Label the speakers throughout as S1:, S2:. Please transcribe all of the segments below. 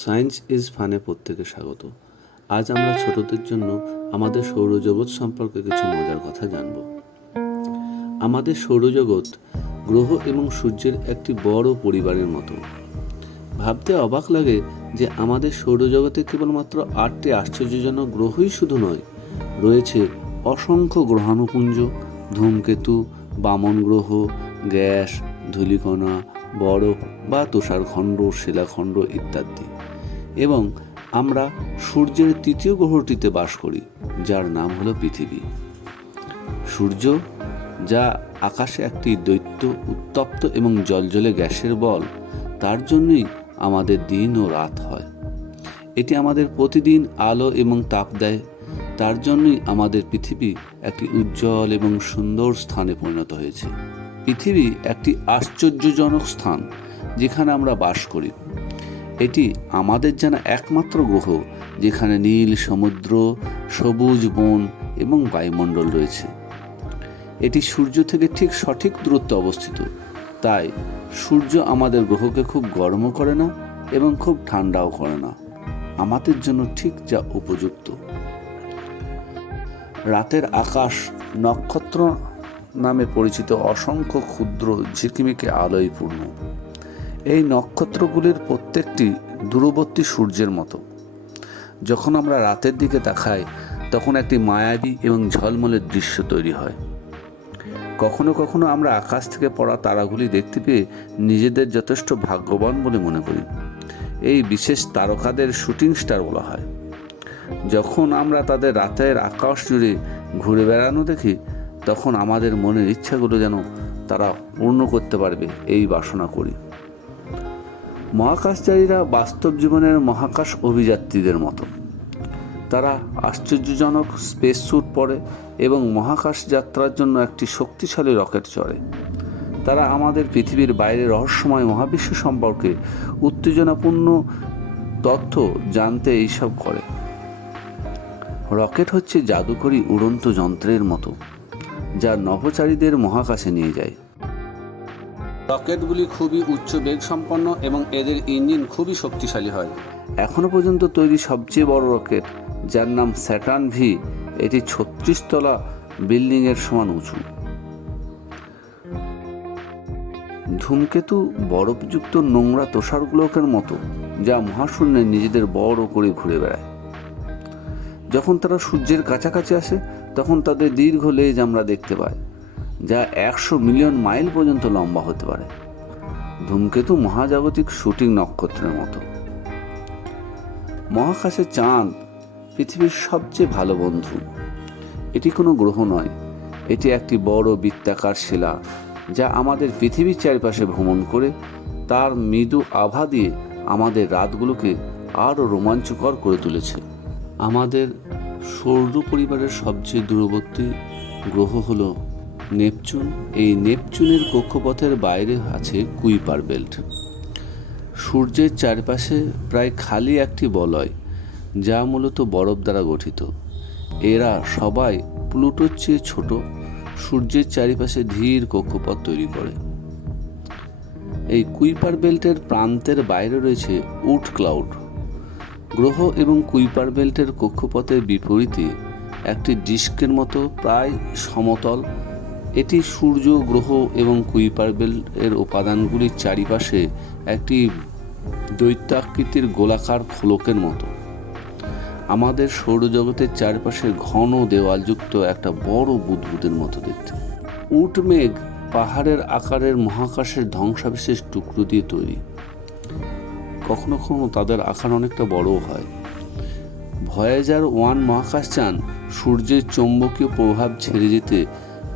S1: Science is ফানে প্রত্যেকে স্বাগত। আজ আমরা ছোটদের জন্য আমাদের সৌরজগৎ সম্পর্কে কিছু মজার কথা জানব। আমাদের সৌরজগৎ গ্রহ এবং সূর্যের একটি বড় পরিবারের মতো। ভাবতে অবাক লাগে যে আমাদের সৌরজগতে কেবলমাত্র আটটি আশ্চর্যজনক গ্রহই শুধু নয়, রয়েছে অসংখ্য গ্রহাণুপুঞ্জ, ধূমকেতু, বামন গ্রহ, গ্যাস, ধূলিকণা বরফ বা তুষারখণ্ড, শিলাখণ্ড ইত্যাদি। এবং আমরা সূর্যের তৃতীয় গ্রহটিতে বাস করি, যার নাম হলো পৃথিবী। সূর্য, যা আকাশে একটি দৈত্য, উত্তপ্ত এবং জলজলে গ্যাসের বল, তার জন্যই আমাদের দিন ও রাত হয়। এটি আমাদের প্রতিদিন আলো এবং তাপ দেয়, তার জন্যই আমাদের পৃথিবী একটি উজ্জ্বল এবং সুন্দর স্থানে পরিণত হয়েছে। পৃথিবী একটি আশ্চর্যজনক স্থান যেখানে আমরা বাস করি। এটি আমাদের জানা একমাত্র গ্রহ যেখানে নীল, সমুদ্র, সবুজ বন এবং বায়ুমণ্ডল রয়েছে। এটি সূর্য থেকে ঠিক সঠিক দূরত্বে অবস্থিত। তাই সূর্য আমাদের গ্রহকে খুব গরমও করে না এবং খুব ঠান্ডাও করে না। আমাদের জন্য ঠিক যা উপযুক্ত। রাতের আকাশ নক্ষত্র নামে পরিচিত অসংখ্য ক্ষুদ্র ঝিকিমিকে আলোয় পূর্ণ। এই নক্ষত্রগুলির প্রত্যেকটি দূরবর্তী সূর্যের মতো। যখন আমরা রাতের দিকে তাকাই, তখন একটি মায়াবী এবং ঝলমলের দৃশ্য তৈরি হয়। কখনো কখনো আমরা আকাশ থেকে পড়া তারাগুলি দেখতে পেয়ে নিজেদের যথেষ্ট ভাগ্যবান বলে মনে করি। এই বিশেষ তারকাদের শুটিং স্টার বলা হয়। যখন আমরা তাদের রাতের আকাশ জুড়ে ঘুরে বেড়ানো দেখি তখন আমাদের মনের ইচ্ছাগুলো যেন তারা পূর্ণ করতে পারবে এই বাসনা করি। মহাকাশচারীরা বাস্তব জীবনের মহাকাশ অভিযাত্রীদের মতো। তারা আশ্চর্যজনক স্পেস স্যুট পরে এবং মহাকাশ যাত্রার জন্য একটি শক্তিশালী রকেট চড়ে। তারা আমাদের পৃথিবীর বাইরে রহস্যময় মহাবিশ্ব সম্পর্কে উত্তেজনাপূর্ণ তথ্য জানতে এইসব করে। রকেট হচ্ছে জাদুকরী উড়ন্ত যন্ত্রের মতো। যা নভোচারীদের মহাকাশে নিয়ে যায়। রকেটগুলি খুবই উচ্চ বেগ সম্পন্ন এবং এদের ইঞ্জিন খুবই শক্তিশালী হয়। এখনও পর্যন্ত তৈরি সবচেয়ে বড় রকেট যার নাম স্যাটার্ন ভি এটি ছত্রিশ তলা বিল্ডিংয়ের সমান উঁচু। ধূমকেতু বরফযুক্ত নোংরা তোষারগুলোকের মতো যা মহাশূন্যে নিজেদের বড় করে ঘুরে বেড়ায়। যখন তারা সূর্যের কাছাকাছি আসে তখন তাদের দীর্ঘ লেজ আমরা দেখতে পাই, যা একশো মিলিয়ন মাইল পর্যন্ত লম্বা হতে পারে। ধূমকেতু মহাজাগতিক শুটিং নক্ষত্রের মতো। মহাকাশে চাঁদ পৃথিবীর সবচেয়ে ভালো বন্ধু। এটি কোনো গ্রহ নয়, এটি একটি বড় বৃত্তাকার শিলা, যা আমাদের পৃথিবীর চারপাশে ভ্রমণ করে, তার মৃদু আভা দিয়ে আমাদের রাতগুলোকে আরও রোমাঞ্চকর করে তুলেছে। আমাদের সৌর পরিবারের সবচেয়ে দূরবর্তী গ্রহ হল নেপচুন। এই নেপচুনের কক্ষপথের বাইরে আছে কুইপার বেল্ট। সূর্যের চারপাশে প্রায় খালি একটি বলয়, যা মূলত বরফ দ্বারা গঠিত। এরা সবাই প্লুটোর চেয়ে ছোট, সূর্যের চারিপাশে ধীর কক্ষপথ তৈরি করে। এই কুইপার বেল্টের প্রান্তের বাইরে রয়েছে উট ক্লাউড। গ্রহ এবং কুইপার বেল্টের কক্ষপথের বিপরীতে একটি ডিস্কের মতো প্রায় সমতল। এটি সূর্য, গ্রহ এবং কুইপার বেল্টের উপাদানগুলির চারিপাশে একটি দৈত্যাকৃতির গোলাকার ফলকের মতো। আমাদের সৌরজগতের চারপাশে ঘন দেওয়ালযুক্ত একটা বড় বুদবুদের মতো দেখতে। উট, মেঘ, পাহাড়ের আকারের মহাকাশের ধ্বংসাবিশেষ টুকরো দিয়ে তৈরি। কখনো কখনো তাদের আকার অনেকটা বড়ও হয়। ভয়েজার ওয়ান মহাকাশযান সূর্যের চৌম্বকীয় প্রভাব ছেড়ে যেতে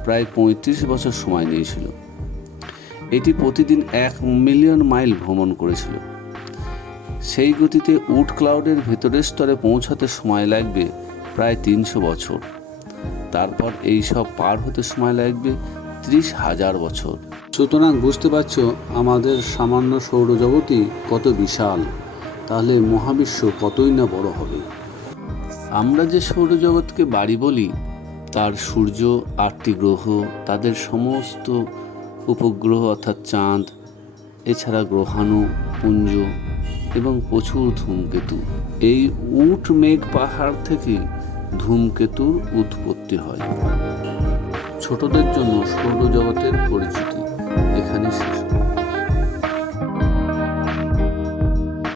S1: প্রায় পঁয়ত্রিশ বছর সময় নিয়েছিল। এটি প্রতিদিন এক মিলিয়ন মাইল ভ্রমণ করেছিল। সেই গতিতে উড ক্লাউডের ভেতরের স্তরে পৌঁছাতে সময় লাগবে প্রায় তিনশো বছর। তারপর এই সব পার হতে সময় লাগবে ত্রিশ হাজার বছর। সুতরাং বুঝতে পারছ, আমাদের সামান্য সৌরজগতই কত বিশাল। তাহলে মহাবিশ্ব কতই না বড় হবে। আমরা যে সৌরজগৎকে বাড়ি বলি, তার সূর্য, আটটি গ্রহ, তাদের সমস্ত উপগ্রহ অর্থাৎ চাঁদ, এছাড়া গ্রহাণু, পুঞ্জ এবং প্রচুর ধূমকেতু। এই উট মেঘ পাহাড় থেকে ধূমকেতুর উৎপত্তি হয়। ছোটদের জন্য সৌরজগতের পরিচিতি। 肯定是。